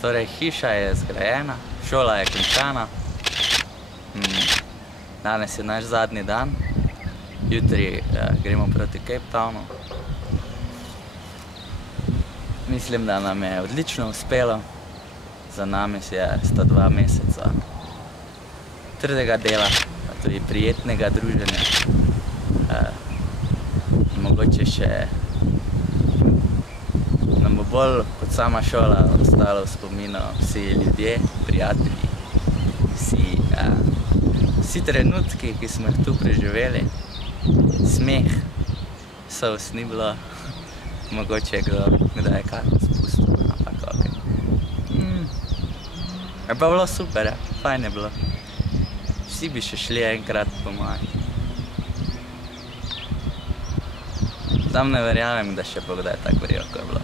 Torej, hiša je zgrajena, šola je končana. Danes je naš zadnji dan. Jutri gremo proti Cape Townu. Mislim, da nam je odlično uspelo. Za nami sta 2 meseca trdega dela, pa tudi prijetnega druženja. Mogoče še nam bo bolj kot sama šola ostalo v spominu vsi ljudje, prijatelji, vsi trenutki, ki smo jih tu preživeli. Smeh, solz ni bilo, mogoče je kdaj kako spustil, ampak ok. Je pa bilo super, fajn je bilo. Vsi bi še šli enkrat po moje. Sam ne verjamem, da še bo kdaj tako verjel, ko je bilo.